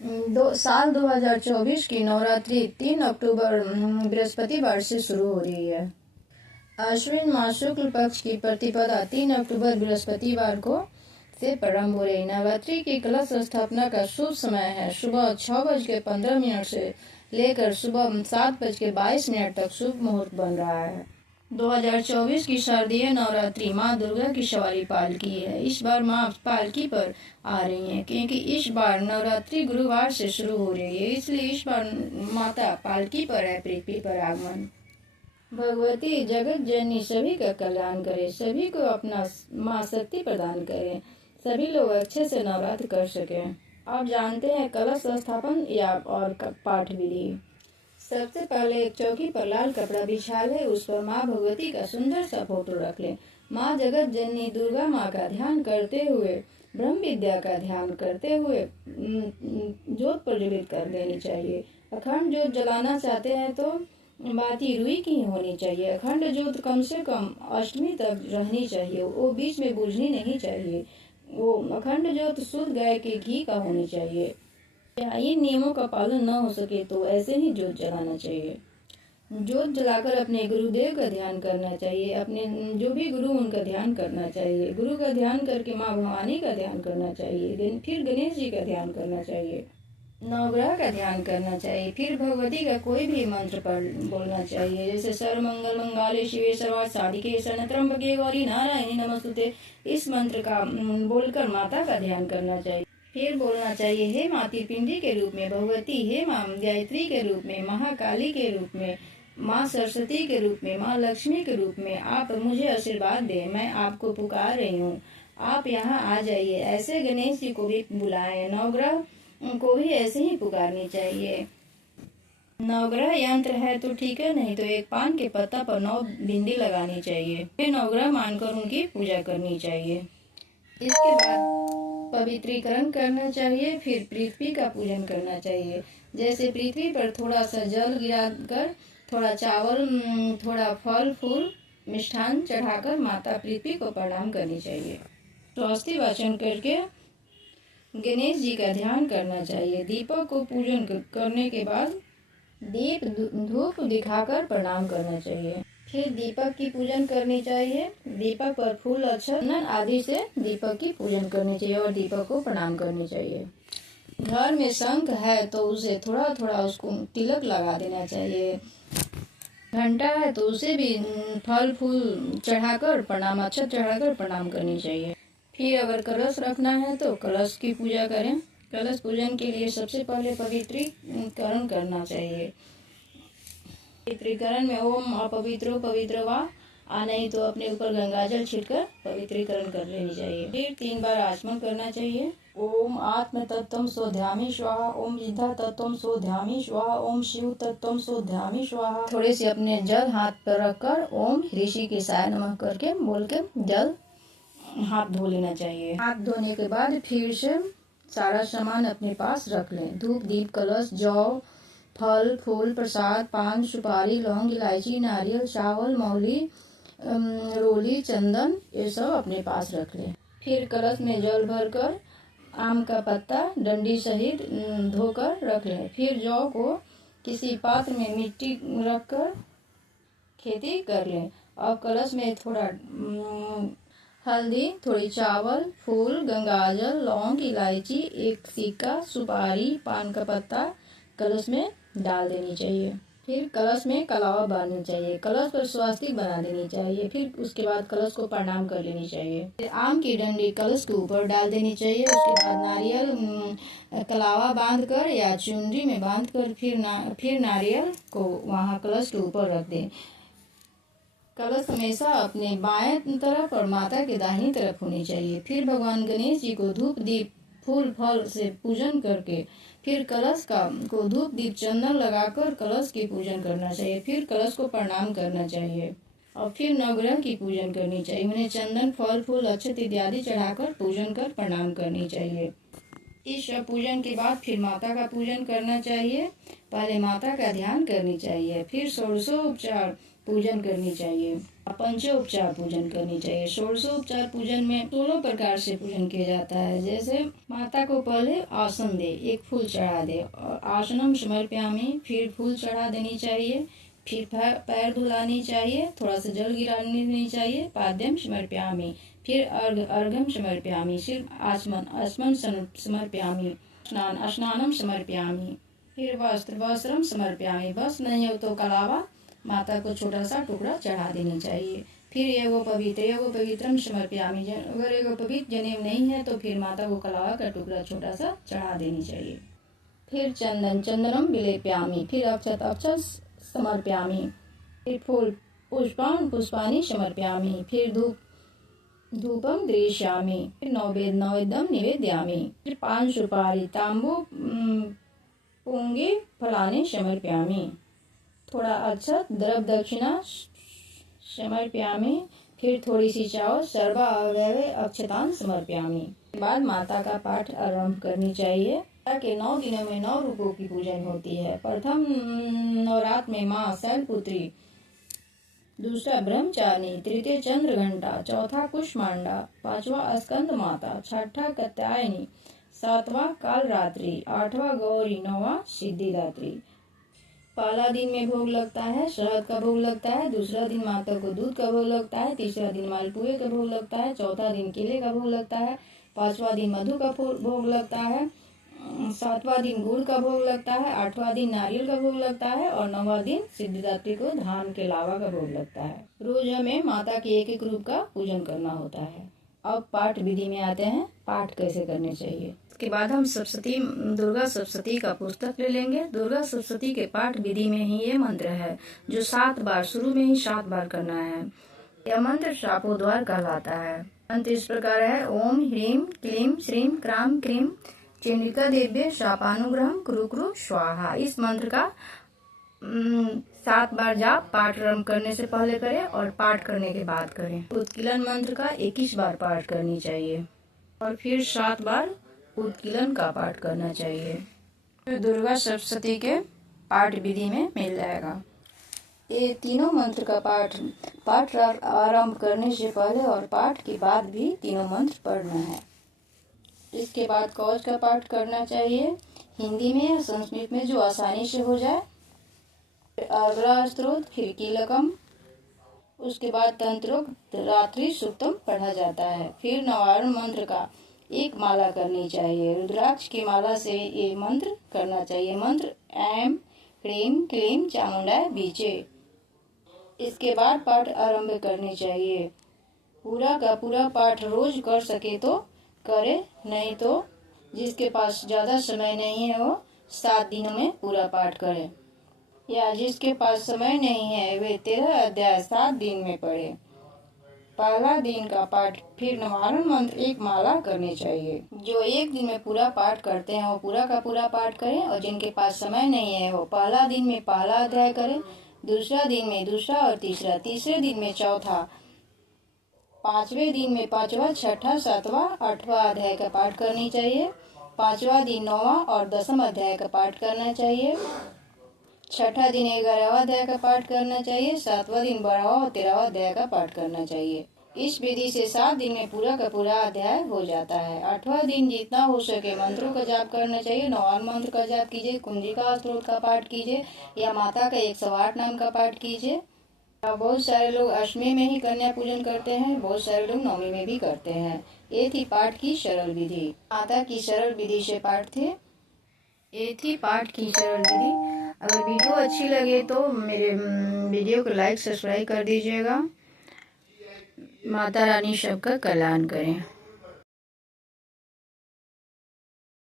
साल 2024 की नवरात्रि 3 अक्टूबर बृहस्पतिवार से शुरू हो रही है। अश्विन मास शुक्ल पक्ष की प्रतिपदा 3 अक्टूबर बृहस्पतिवार को से प्रारंभ हो रही। नवरात्रि की कलश स्थापना का शुभ समय है सुबह 6:15 से लेकर सुबह 7:22 तक शुभ मुहूर्त बन रहा है। 2024 की शारदीय नवरात्रि माँ दुर्गा की सवारी पालकी है। इस बार माँ पालकी पर आ रही हैं क्योंकि इस बार नवरात्रि गुरुवार से शुरू हो रही है, इसलिए इस बार माता पालकी पर है पृथ्वी पर आगमन। भगवती जगत जननी सभी का कल्याण करे, सभी को अपना माँ शक्ति प्रदान करे, सभी लोग अच्छे से नवरात्र कर सकें। आप जानते हैं कलश स्थापन या और पाठ विधि। सबसे पहले एक चौकी पर लाल कपड़ा बिछा ले, उस पर माँ भगवती का सुंदर सा फोटो रख ले। माँ जगत जननी दुर्गा माँ का ध्यान करते हुए, ब्रह्म विद्या का ध्यान करते हुए ज्योत प्रज्वलित कर लेनी चाहिए। अखंड ज्योत जलाना चाहते हैं तो बाती रुई की होनी चाहिए। अखंड ज्योत कम से कम अष्टमी तक रहनी चाहिए, वो बीच में बुझनी नहीं चाहिए। वो अखंड ज्योत शुद्ध गाय के घी का होनी चाहिए। इन नियमों का पालन न हो सके तो ऐसे ही ज्योत जलाना चाहिए। ज्योत जलाकर अपने गुरुदेव का ध्यान करना चाहिए, अपने जो भी गुरु उनका ध्यान करना चाहिए। गुरु का ध्यान करके माँ भवानी का ध्यान करना चाहिए, फिर गणेश जी का ध्यान करना चाहिए, नवग्रह का ध्यान करना चाहिए, फिर भगवती का कोई भी मंत्र बोलना चाहिए, जैसे सर्वमंगल मंगले शिवे सर्वार्थ साधिके शरण्ये गौरी नारायणी नमस्तुते। इस मंत्र का बोलकर माता का ध्यान करना चाहिए। फिर बोलना चाहिए, हे माँ त्रिपिंडी के रूप में भगवती, हे माँ गायत्री के रूप में, महाकाली के रूप में, माँ सरस्वती के रूप में, माँ लक्ष्मी के रूप में आप मुझे आशीर्वाद दें। मैं आपको पुकार रही हूँ, आप यहाँ आ जाइए। ऐसे गणेश जी को भी बुलाएं। नवग्रह को भी ऐसे ही पुकारनी चाहिए। नवग्रह यंत्र है तो ठीक है, नहीं तो एक पान के पत्ता पर 9 बिंदी लगानी चाहिए। फिर नवग्रह मानकर उनकी पूजा करनी चाहिए। इसके बाद पवित्रीकरण करना चाहिए, फिर पृथ्वी का पूजन करना चाहिए। जैसे पृथ्वी पर थोड़ा सा जल गिराकर, थोड़ा चावल, थोड़ा फल फूल मिष्ठान चढ़ाकर माता पृथ्वी को प्रणाम करनी चाहिए। स्वस्ति वाचन करके गणेश जी का ध्यान करना चाहिए। दीपक को पूजन करने के बाद दीप धूप दिखाकर प्रणाम करना चाहिए। फिर दीपक की पूजन करनी चाहिए। दीपक पर फूल अक्षत आदि से दीपक की पूजन करनी चाहिए और दीपक को प्रणाम करनी चाहिए। घर में शंख है तो उसे थोड़ा थोड़ा उसको तिलक लगा देना चाहिए। घंटा है तो उसे भी फल फूल चढ़ाकर प्रणाम, अक्षत चढ़ाकर प्रणाम करनी चाहिए। फिर अगर कलश रखना है तो कलश की पूजा करें। कलश पूजन के लिए सबसे पहले पवित्रीकरण करना चाहिए। पवित्रीकरण में ओम अपवित्रो पवित्र वा नहीं तो अपने ऊपर गंगाजल छिड़कर पवित्रीकरण कर लेनी चाहिए। फिर 3 बार आचमन करना चाहिए। ओम आत्म तत्वम सोध्यामि स्वाहा, ओम विद्या तत्वम सोध्यामि स्वाहा, ओम शिव तत्वम सोध्यामि स्वाहा। थोड़े से अपने जल हाथ पर रखकर ओम ऋषि के साय नमः करके बोल के जल हाथ धो लेना चाहिए। हाथ धोने के बाद फिर से सारा सामान अपने पास रख लें। धूप दीप कलश जौ फल फूल प्रसाद पान सुपारी लौंग इलायची नारियल चावल मौली रोली चंदन ये सब अपने पास रख लें। फिर कलश में जल भरकर आम का पत्ता डंडी सहित धोकर रख लें। फिर जौ को किसी पात्र में मिट्टी रखकर खेती कर लें। अब कलश में थोड़ा हल्दी, थोड़ी चावल फूल गंगाजल लौंग इलायची एक सिक्का सुपारी पान का पत्ता कलश में डाल देनी चाहिए। फिर कलश में कलावा बांधनी चाहिए। कलश पर स्वास्तिक बना देनी चाहिए। फिर उसके बाद कलश को प्रणाम कर लेनी चाहिए। फिर आम की डंडी कलश के ऊपर डाल देनी चाहिए। उसके बाद नारियल कलावा बांधकर या चुनरी में बांधकर फिर नारियल को वहाँ कलश के ऊपर रख दें। कलश हमेशा अपने बाएं तरफ और माता के दाहिनी तरफ होनी चाहिए। फिर भगवान गणेश जी को धूप दीप फूल फल से पूजन करके फिर कलश को धूप दीप चंदन लगाकर कलश की पूजन करना चाहिए। फिर कलश को प्रणाम करना चाहिए और फिर नवग्रह की पूजन करनी चाहिए। उन्हें चंदन फल फूल अक्षत इत्यादि चढ़ाकर पूजन कर प्रणाम करनी चाहिए। इस पूजन के बाद फिर माता का पूजन करना चाहिए। पहले माता का ध्यान करनी चाहिए, फिर षोडशोपचार पूजन करनी चाहिए। पंचोपचार पूजन करनी चाहिए। षोडशोपचार पूजन में 16 प्रकार से पूजन किया जाता है। जैसे माता को पहले आसन दे, एक फूल चढ़ा दे, और आसनम समर्पयामि, फिर फूल चढ़ा देनी चाहिए, फिर पैर धुलानी चाहिए, थोड़ा सा जल गिरानी देनी चाहिए, पाद्यम समर्पयामि, फिर अर्घम समर्पयामि, सिर्फ आचमन समर्पयामि, स्नानम समर्पयामि, फिर वस्त्रम समर्पयामि, बस नहीं हो तो कलावा माता को छोटा सा टुकड़ा चढ़ा देनी चाहिए। फिर एगो पवित्रम समर्पयामि, अगर एगो पवित्र जनेऊ नहीं है तो फिर माता को कलावा का टुकड़ा छोटा सा चढ़ा देनी चाहिए। फिर चंदनम विलेप्यामि, फिर अक्षत समर्पयामि, फिर फूल पुष्पानि समर्पयामि, फिर धूपम दृश्यामि, फिर नैवेद्यम निवेदयामि, फिर पान सुपारी तांबू पुंगी फलानि समर्पयामि, थोड़ा अच्छा द्रव दक्षिणा समर्पयामि, फिर थोड़ी सी चावल सर्वा अवयव अक्षतान समर्पयामि। के बाद माता का पाठ आरंभ करनी चाहिए। के 9 दिनों में 9 रूपों की पूजन होती है। प्रथम नवरात्र में माँ शैलपुत्री, दूसरा ब्रह्मचारिणी, तृतीय चंद्रघंटा, चौथा कुष्मांडा, पांचवा स्कंद माता, छठा कात्यायनी, सातवां कालरात्रि, आठवां गौरी, नौवां सिद्धिदात्री। पहला दिन में भोग लगता है शहद का भोग लगता है, दूसरा दिन माता को दूध का भोग लगता है, तीसरा दिन मालपुए का भोग लगता है, चौथा दिन केले का भोग लगता है, पांचवा दिन मधु का भोग लगता है, सातवां दिन गुड़ का भोग लगता है, आठवां दिन नारियल का भोग लगता है और 9वां दिन सिद्धिदात्री को धान के लावा का भोग लगता है। रोज हमें माता के एक एक रूप का पूजन करना होता है। अब पाठ विधि में आते हैं, पाठ कैसे करने चाहिए। इसके बाद हम दुर्गा सप्तशती का पुस्तक ले लेंगे। दुर्गा सप्तशती के पाठ विधि में ही ये मंत्र है जो 7 बार, शुरू में ही 7 बार करना है। यह मंत्र शापोद्वार कहलाता है। मंत्र इस प्रकार है: ओम ह्रीम क्लीम श्रीम क्राम क्रीम चंडिका देव्य शापानुग्रहम कुरु कुरु स्वाहा। इस मंत्र का 7 बार जाप पाठ आरंभ करने से पहले करें और पाठ करने के बाद करें। उत्कीलन मंत्र का 21 बार पाठ करनी चाहिए और फिर 7 बार उत्कीलन का पाठ करना चाहिए। फिर दुर्गा सप्तशती के पाठ विधि में मिल जाएगा। ये तीनों मंत्र का पाठ आरंभ करने से पहले और पाठ के बाद भी तीनों मंत्र पढ़ना है। इसके बाद कवच का पाठ करना चाहिए, हिंदी में या संस्कृत में जो आसानी से हो जाए। अग्रा स्त्रोत, फिर कीलकम, उसके बाद तंत्रोक्त रात्रि सूक्तम पढ़ा जाता है। फिर नवारण मंत्र का एक माला करनी चाहिए। रुद्राक्ष की माला से ये मंत्र करना चाहिए। मंत्र ऐम ह्रीम क्लीम चामुंडाय बीचे। इसके बाद पाठ आरंभ करनी चाहिए। पूरा का पूरा पाठ रोज कर सके तो करे, नहीं तो जिसके पास ज्यादा समय नहीं है वो 7 दिनों में पूरा पाठ करे, या जिसके पास समय नहीं है वे 13 अध्याय 7 दिन में पढ़े। पहला दिन का पाठ, फिर नवारण मंत्र एक माला करनी चाहिए। जो एक दिन में पूरा पाठ करते हैं वो पूरा का पूरा पाठ करें, और जिनके पास समय नहीं है वो पहला दिन में पहला अध्याय करें, दूसरा दिन में दूसरा और तीसरा, तीसरे दिन में चौथा, 5वें दिन में 5वां, 6ठा, 7वां, 8वां अध्याय का पाठ करनी चाहिए। 5वां दिन 9वां और 10वां अध्याय का पाठ करना चाहिए। 6ठा दिन 11वां अध्याय का पाठ करना चाहिए। 7वां दिन 12वां और 13वां अध्याय का पाठ करना चाहिए। इस विधि से 7 दिन में पूरा का पूरा अध्याय हो जाता है। 8वां दिन जितना हो सके मंत्रों का जाप करना चाहिए। नवान मंत्र का जाप कीजिए, कुंजिका स्त्रोत का पाठ कीजिए, या माता का 108 नाम का पाठ कीजिए। बहुत सारे लोग अष्टमी में ही कन्या पूजन करते हैं, बहुत सारे लोग नवमी में भी करते हैं। ये थी पाठ की सरल विधि। माता की सरल विधि से पाठ थे। ये थी पाठ की सरल विधि। अगर वीडियो अच्छी लगे तो मेरे वीडियो को लाइक सब्सक्राइब कर दीजिएगा। माता रानी सबका कल्याण करें।